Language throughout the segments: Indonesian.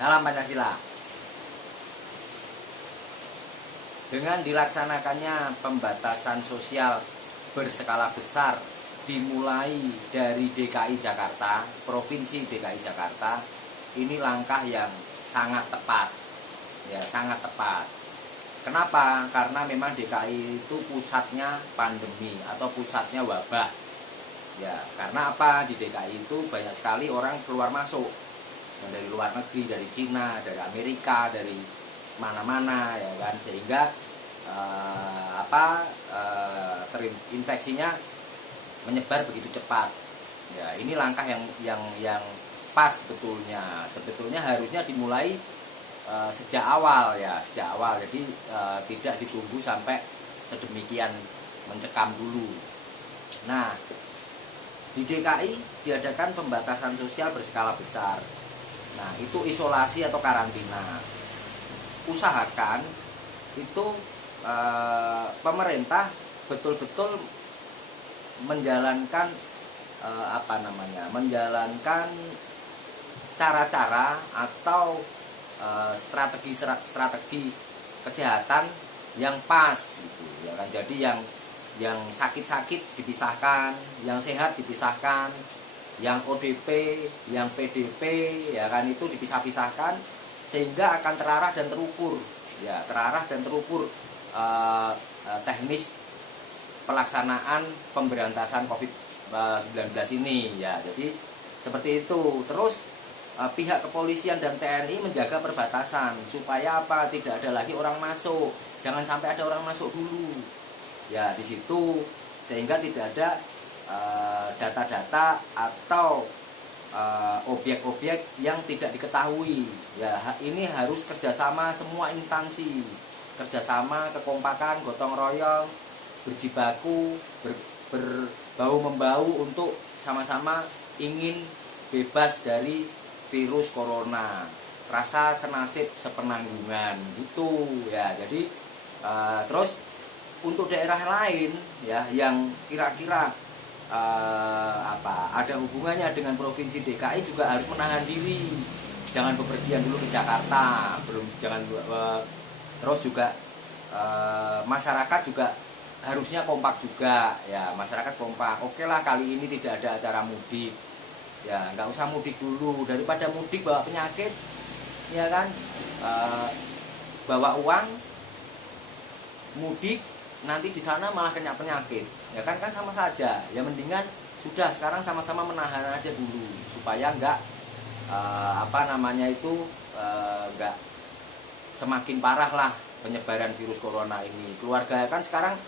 Salam Pancasila. Dengan dilaksanakannya pembatasan sosial berskala besar dimulai dari DKI Jakarta, Provinsi DKI Jakarta, ini langkah yang sangat tepat. Ya, sangat tepat. Kenapa? Karena memang DKI itu pusatnya pandemi atau pusatnya wabah. Ya, karena apa? Di DKI itu banyak sekali orang keluar masuk dari luar negeri, dari Cina, dari Amerika, dari mana-mana, ya kan, sehingga terinfeksinya menyebar begitu cepat. Ya, ini langkah yang pas sebetulnya. Sebetulnya harusnya dimulai sejak awal, ya, sejak awal. Jadi tidak ditunggu sampai sedemikian mencekam dulu. Nah, di DKI diadakan pembatasan sosial berskala besar. Nah, itu isolasi atau karantina. Usahakan itu pemerintah betul-betul menjalankan menjalankan cara-cara atau strategi kesehatan yang pas gitu, ya kan. Jadi yang sakit-sakit dipisahkan, yang sehat dipisahkan, yang ODP, yang PDP, ya kan, itu dipisah-pisahkan sehingga akan terarah dan terukur, ya, terarah dan terukur teknis pelaksanaan pemberantasan COVID-19 ini, ya. Jadi seperti itu. Terus pihak kepolisian dan TNI menjaga perbatasan supaya apa? Tidak ada lagi orang masuk. Jangan sampai ada orang masuk dulu. Ya, di situ sehingga tidak ada data-data atau objek-objek yang tidak diketahui. Ya, ini harus kerjasama semua instansi, kerjasama, kekompakan, gotong royong, berjibaku, berbau membau untuk sama-sama ingin bebas dari virus corona. Rasa senasib sepenanggungan gitu, ya. Jadi terus untuk daerah lain, ya, yang kira-kira ada hubungannya dengan provinsi DKI juga harus menahan diri, jangan bepergian dulu ke Jakarta, terus juga masyarakat juga harusnya kompak juga, ya, masyarakat kompak. Oke lah, kali ini tidak ada acara mudik, ya, nggak usah mudik dulu, daripada mudik bawa penyakit, ya kan, bawa uang mudik nanti di sana malah kena penyakit, ya kan sama saja. Ya, mendingan sudah sekarang sama-sama menahan aja dulu supaya nggak nggak semakin parah lah penyebaran virus corona ini. Keluarga kan sekarang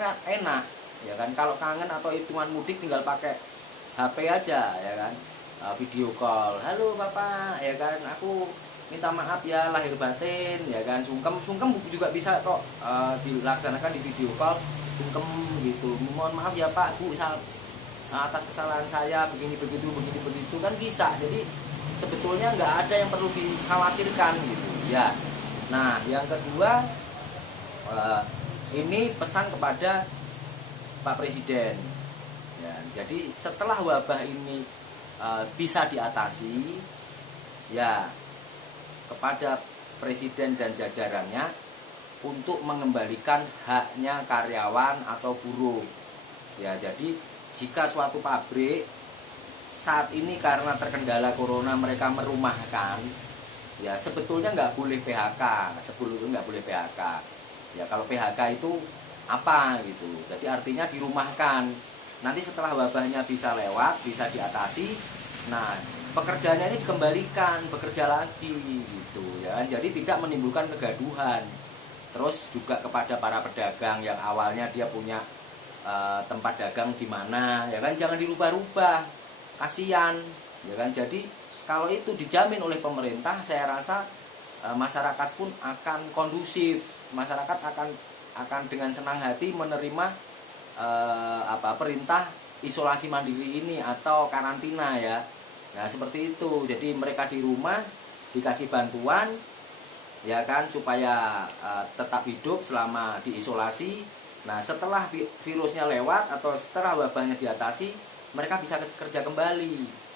kan enak, ya kan, kalau kangen atau hitungan mudik tinggal pakai HP aja, ya kan, video call, halo bapak, ya kan, aku minta maaf ya lahir batin, ya kan, sungkem juga bisa kok dilaksanakan di video call, sungkem gitu, mohon maaf ya pak bu atas kesalahan saya begini begitu kan bisa. Jadi sebetulnya nggak ada yang perlu dikhawatirkan gitu, ya. Nah, yang kedua, ini pesan kepada Pak Presiden, ya. Jadi setelah wabah ini bisa diatasi, ya, kepada Presiden dan jajarannya untuk mengembalikan haknya karyawan atau buruh, ya. Jadi jika suatu pabrik saat ini karena terkendala corona mereka merumahkan, ya, sebetulnya nggak boleh PHK, sebelumnya nggak boleh PHK. Ya, kalau PHK itu apa gitu? Jadi artinya dirumahkan. Nanti setelah wabahnya bisa lewat, bisa diatasi, nah pekerjaannya ini dikembalikan bekerja lagi gitu, ya. Jadi tidak menimbulkan kegaduhan. Terus juga kepada para pedagang yang awalnya dia punya tempat dagang di mana, ya kan, jangan dirubah-rubah, kasihan, ya kan. Jadi kalau itu dijamin oleh pemerintah, saya rasa masyarakat pun akan kondusif, masyarakat akan dengan senang hati menerima perintah isolasi mandiri ini atau karantina, ya. Nah, seperti itu. Jadi mereka di rumah dikasih bantuan, ya kan, supaya tetap hidup selama diisolasi. Nah, setelah virusnya lewat atau setelah wabahnya diatasi, mereka bisa kerja kembali.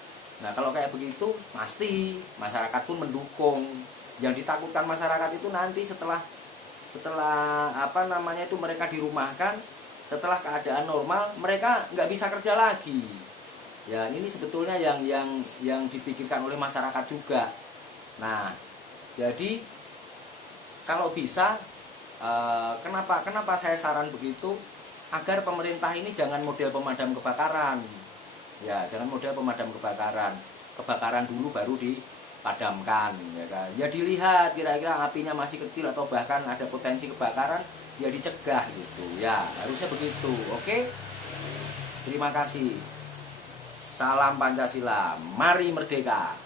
Nah kalau kayak begitu pasti masyarakat pun mendukung. Yang ditakutkan masyarakat itu nanti setelah apa namanya itu mereka dirumahkan, setelah keadaan normal mereka nggak bisa kerja lagi. Ya ini sebetulnya yang dipikirkan oleh masyarakat juga. Nah jadi kalau bisa kenapa saya saran begitu, agar pemerintah ini jangan model pemadam kebakaran. Ya jangan model pemadam kebakaran. Kebakaran dulu baru dipadamkan, ya kan. Ya dilihat kira-kira apinya masih kecil atau bahkan ada potensi kebakaran, ya dicegah gitu. Ya harusnya begitu. Oke. Terima kasih. Salam Pancasila. Mari merdeka.